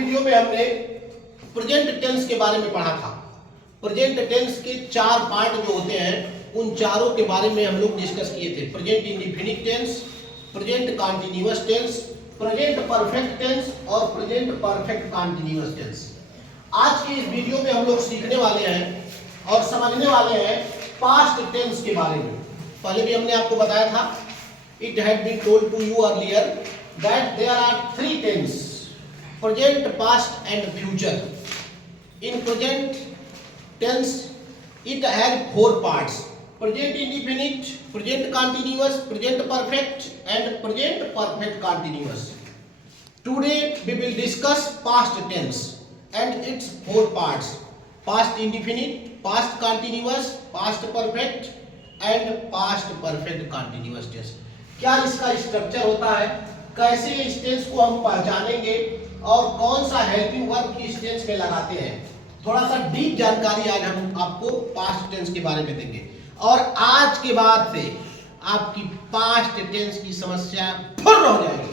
Video में हमने present tense के बारे में पढ़ा था। प्रेजेंट टेंस के 4 पार्ट जो होते हैं उन चारों के बारे में हम लोग डिस्कस किए थे। Present indefinite tense, present continuous tense, present perfect tense और प्रेजेंट परफेक्ट कंटीन्यूअस टेंस। आज की इस वीडियो में हम लोग सीखने वाले हैं और समझने वाले हैं पास्ट टेंस के बारे में। पहले भी हमने आपको बताया था, it had been told to you earlier that there are 3 tense, present, past and future. In present tense it has 4 parts: present indefinite, present continuous, present perfect and present perfect continuous. Today we will discuss past tense and its 4 parts: past indefinite, past continuous, past perfect and past perfect continuous tense. क्या इसका structure होता है, कैसे इस tense को हम पहचानेंगे और कौन सा हेल्पिंग वर्ब इस टेंस में लगाते हैं, थोड़ा सा डीप जानकारी आज हम आपको पास्ट टेंस के बारे में देंगे। और आज के बाद से आपकी पास्ट टेंस की समस्या फुर्र हो जाएगी।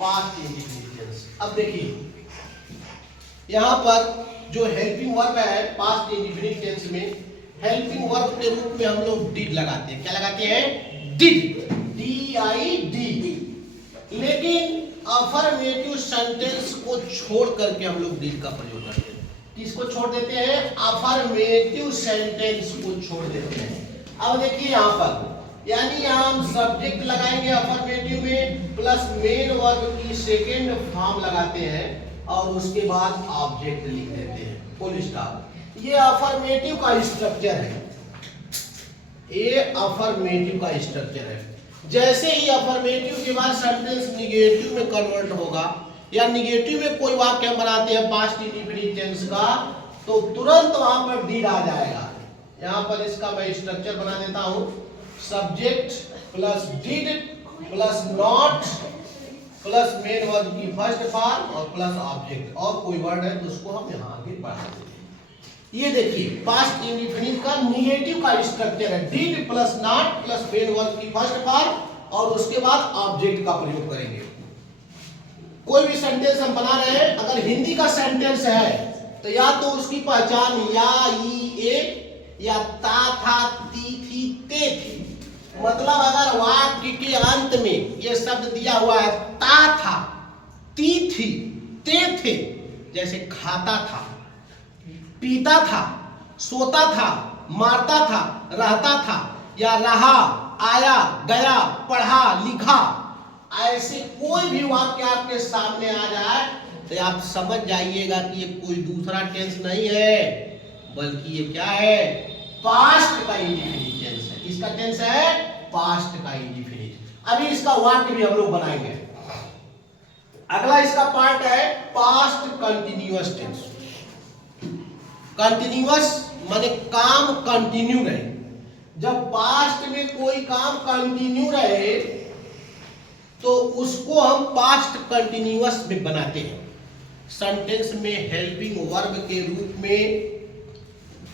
Past indefinite tense. अब देखिए यहां पर जो हेल्पिंग वर्ब है पास्ट इंडेफिनिट टेंस में, हेल्पिंग वर्ब के रूप में हम लोग डिड लगाते हैं। क्या लगाते हैं? Did, DID। लेकिन अफर्मेटिव सेंटेंस को छोड़ करके हम लोग डिड का प्रयोग करते हैं। किसको छोड़ देते हैं? अफर्मेटिव सेंटेंस को छोड़ देते हैं। अब देखिए यहां पर, यानी हम सब्जेक्ट लगाएंगे अफर्मेटिव में, प्लस मेन वर्ब की सेकेंड फॉर्म लगाते हैं और उसके बाद ऑब्जेक्ट लिख देते हैं, फुल स्टॉप। ये अफर्मेटिव का स्ट्रक्चर है, ये अफर्मेटिव का स्ट्रक्चर है। जैसे ही अफर्मेटिव के बाद सेंटेंस निगेटिव में कन्वर्ट होगा या निगेटिव में कोई वाक्य हम बनाते हैं पास्ट इंडेफिनिट टेंस का, तो तुरंत वहां पर डिड आ जाएगा। यहां पर इसका मैं स्ट्रक्चर बना देता हूं, subject plus did plus not plus main verb की फर्स्ट फॉर्म और प्लस ऑब्जेक्ट, और कोई वर्ड है तो उसको हम यहां आगे बढ़ा देते हैं। ये देखिए पास्ट इंडेफिनिट का निगेटिव का स्ट्रक्चर है, did plus not plus main verb की फर्स्ट फॉर्म और उसके बाद ऑब्जेक्ट का प्रयोग करेंगे। कोई भी सेंटेंस हम बना रहे हैं, अगर हिंदी का सेंटेंस है तो या तो उसकी पहचान या, ई, ए या ता, था, ती, थी, ते थी। मतलब अगर वाक्य के अंत में ये शब्द दिया हुआ है ता था, ती थी, ते थे, जैसे खाता था, पीता था, सोता था, मारता था, रहता था, या रहा, आया, गया, पढ़ा, लिखा, ऐसे कोई भी वाक्य आपके सामने आ जाए तो आप समझ जाइएगा कि ये कोई दूसरा टेंस नहीं है, बल्कि ये क्या है? पास्ट का इंडेफिनिट टेंस है। किसका टेंस है? पास्ट का इंडेफिनिट। अभी इसका वाक्य भी हम लोग बनाएंगे। अगला इसका पार्ट है पास्ट कंटिन्यूअस टेंस। कंटिन्यूअस माने काम कंटिन्यू रहे। जब पास्ट में कोई काम कंटिन्यू रहे तो उसको हम पास्ट कंटिन्यूअस में बनाते हैं। सेंटेंस में हेल्पिंग वर्ब के रूप में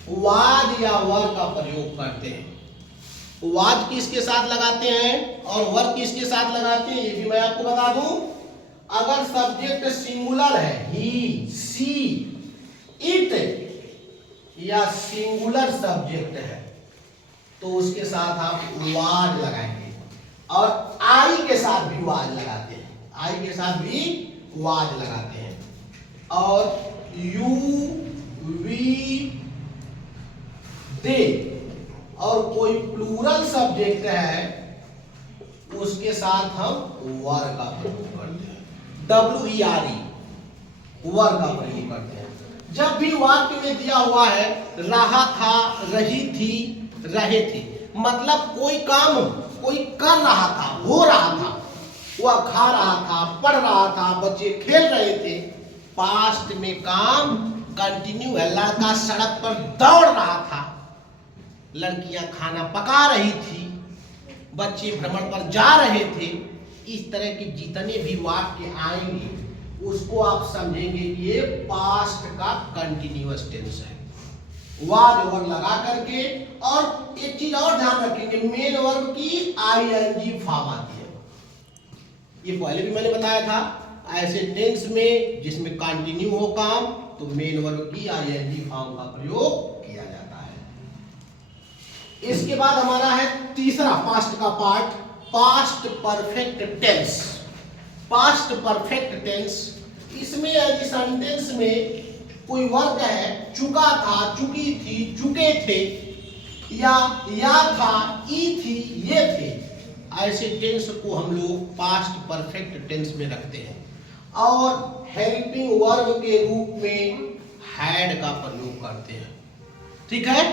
वाज या वर का प्रयोग करते हैं। वाज किसके साथ लगाते हैं और वर किसके साथ लगाते हैं, ये भी मैं आपको बता दूं। अगर सब्जेक्ट सिंगुलर है, ही, सी, इट या सिंगुलर सब्जेक्ट है तो उसके साथ आप वाज लगाएंगे, और आई के साथ भी वाज लगाते हैं, आई के साथ भी वाज लगाते हैं। और यू, वी, दे और कोई प्लूरल सब्जेक्ट है उसके साथ हम वर का प्रयोग करते हैं, WERE, वर का प्रयोग करते हैं। जब भी वाक्य में दिया हुआ है रहा था, रही थी, रहे थे, मतलब कोई काम कोई कर रहा था, हो रहा था, वह खा रहा था, पढ़ रहा था, बच्चे खेल रहे थे, पास्ट में काम कंटिन्यू है। लड़का सड़क पर दौड़ रहा था, लड़कियां खाना पका रही थी, बच्चे भ्रमण पर जा रहे थे। इस तरह के जितने भी वाक्य आएंगे उसको आप समझेंगे कि ये पास्ट का कंटिन्यूअस टेंस है, वाज वर्ब लगा करके। और एक चीज और ध्यान रखेंगे, मेन वर्ब की ING फॉर्म आती है। ये पहले भी मैंने बताया था ऐसे टेंस में जिसमें कंटिन्यू हो काम तो मेन वर्ब की आईएनजी फॉर्म का प्रयोग किया जाता है। इसके बाद हमारा है तीसरा पास्ट का part, past perfect tense. Past perfect tense, इसमें यदि सेंटेंस में कोई वर्ब है, चुका था, चुकी थी, चुके थे, या था, ई थी, ये थे, ऐसे टेंस को हम लोग पास्ट परफेक्ट टेंस में रखते हैं और हेल्पिंग वर्ब के रूप में हैड का प्रयोग करते हैं। ठीक है,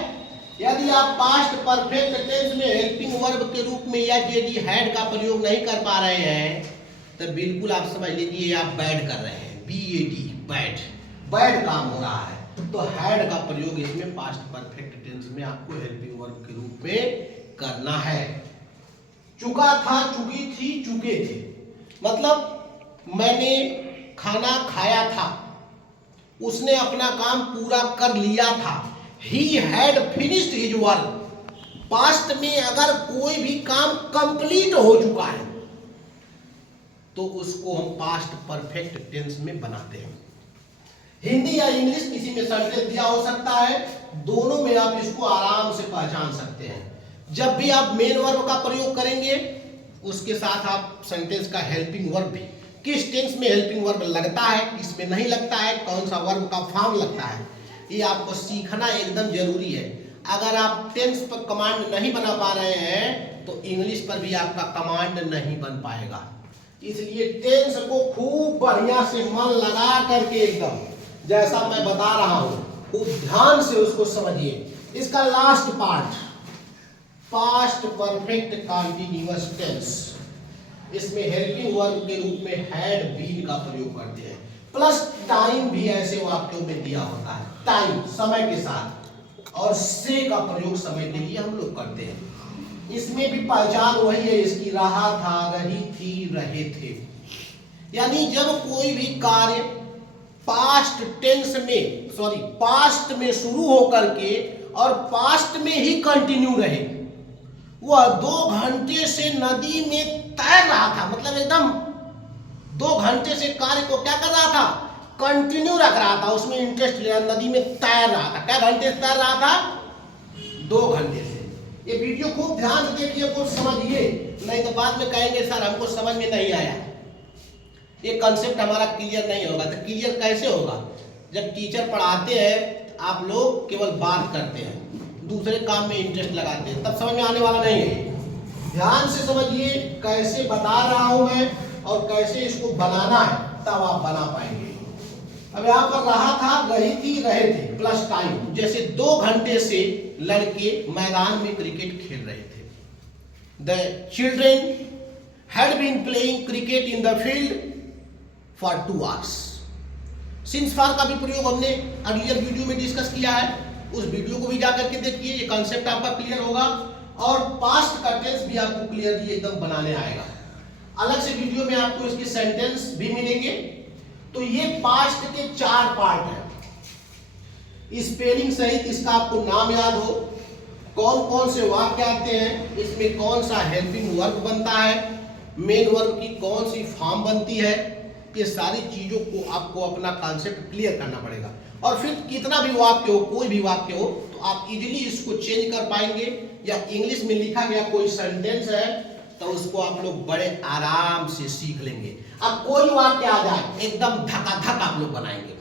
यदि आप पास्ट परफेक्ट टेंस में हेल्पिंग वर्ब के रूप में या यदि हैड का प्रयोग नहीं कर पा रहे हैं तो बिल्कुल आप समझ लीजिए आप बैड कर रहे हैं, BAD, बैड, बैड काम हो रहा है। तो हैड का प्रयोग इसमें पास्ट परफेक्ट टेंस में आपको हेल्पिंग वर्ब के रूप में करना है। चुका था, चुकी थी, चुके थे, मतलब मैंने खाना खाया था, उसने अपना काम पूरा कर लिया था। He had finished his work। Past में अगर कोई भी काम कंप्लीट हो चुका है तो उसको हम पास्ट परफेक्ट टेंस में बनाते हैं। हिंदी या इंग्लिश किसी में सेंटेंस दिया हो सकता है, दोनों में आप इसको आराम से पहचान सकते हैं। जब भी आप मेन वर्ब का प्रयोग करेंगे उसके साथ आप सेंटेंस का हेल्पिंग वर्ब भी, किस टेंस में हेल्पिंग वर्ब लगता है, किस में नहीं लगता है, कौन सा वर्ब का फॉर्म लगता है, ये आपको सीखना एकदम जरूरी है। अगर आप टेंस पर कमांड नहीं बना पा रहे हैं तो इंग्लिश पर भी आपका कमांड नहीं बन पाएगा। इसलिए टेंस को खूब बढ़िया से मन लगा करके एकदम जैसा मैं बता रहा हूं खूब ध्यान से उसको समझिए। इसका last part past perfect continuous tense, इसमें हेल्पिंग वर्ब के रूप में हैड बीन का प्रयोग करते हैं, प्लस टाइम भी ऐसे वाक्यों में दिया होता है, टाइम समय के साथ, और से का प्रयोग समय के लिए हम लोग करते हैं। इसमें भी पहचान वही है इसकी, रहा था, रही थी, रहे थे। यानी जब कोई भी कार्य पास्ट टेंस में पास्ट में शुरू होकर के और पास्ट में ही कंटिन्यू रहे, वह 2 घंटे से नदी में तैर रहा था, मतलब एकदम 2 घंटे से कार्य को क्या कर रहा था, कंटिन्यू रख रहा था, उसमें इंटरेस्ट ले रहा, नदी में तैर रहा था। क्या घंटे से तैर रहा था, 2 घंटे से। ये वीडियो खूब ध्यान से देखिए, कुछ समझिए, नहीं तो बाद में कहेंगे सर हमको समझ में नहीं आया, ये कंसेप्ट हमारा क्लियर नहीं होगा। तो क्लियर कैसे होगा, जब टीचर पढ़ाते हैं आप लोग केवल बात करते हैं, दूसरे काम में इंटरेस्ट लगाते हैं, तब समझ में आने वाला नहीं है। ध्यान से समझिए कैसे बता रहा हूं मैं और कैसे इसको बनाना है, तब आप बना पाएंगे। अब यहाँ पर रहा था, रही थी, रहे थे, प्लस टाइम। जैसे 2 घंटे से लड़के मैदान में क्रिकेट खेल रहे थे। The children had been playing cricket in the field for 2 hours. Since for का भी प्रयोग हमने अर्लियर वीडियो में डिस्कस किया है, उस वीडियो को भी जाकर के देखिए, ये कॉन्सेप्ट आपका क्लियर होगा और पास्ट का टेंस भी आपको क्लियरली एकदम बनाने आएगा। अलग से वीडियो में आपको इसके सेंटेंस भी मिलेंगे। तो ये पास्ट के 4 पार्ट हैं, स्पेलिंग सहित इसका आपको नाम याद हो, कौन कौन से वाक्य आते हैं, इसमें कौन सा हेल्पिंग वर्ब बनता है, मेन वर्ब की कौन सी फॉर्म बनती है, ये सारी चीजों को आपको अपना कॉन्सेप्ट क्लियर करना पड़ेगा। और फिर कितना भी वाक्य हो, कोई भी वाक्य हो, तो आप इजीली इसको चेंज कर पाएंगे। या इंग्लिश में लिखा गया कोई सेंटेंस है तो उसको आप लोग बड़े आराम से सीख लेंगे। अब कोई वाक्य आ जाए एकदम धकाधक आप लोग बनाएंगे,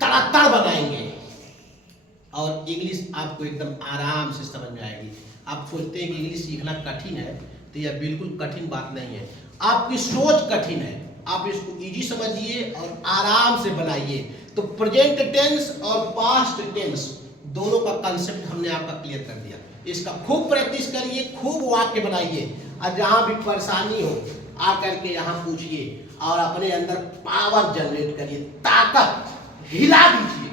तड़ातड़ बनाएंगे और इंग्लिश आपको एकदम आराम से समझ में आएगी। आप सोचते हैं कि इंग्लिश सीखना कठिन है, तो यह बिल्कुल कठिन बात नहीं है। आपकी सोच कठिन है, आप इसको इजी समझिए और आराम से बनाइए। तो प्रेजेंट टेंस और पास्ट टेंस दोनों का कंसेप्ट हमने आपका क्लियर कर दिया। इसका खूब प्रैक्टिस करिए, खूब वाक्य बनाइए और जहां भी परेशानी हो आकर के यहाँ पूछिए और अपने अंदर पावर जनरेट करिए, ताकत हिला दीजिए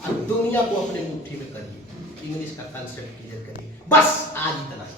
और दुनिया को अपने मुट्ठी में करिए। इंग्लिश का कंसेप्ट क्लियर करिए। बस आज इतना ही।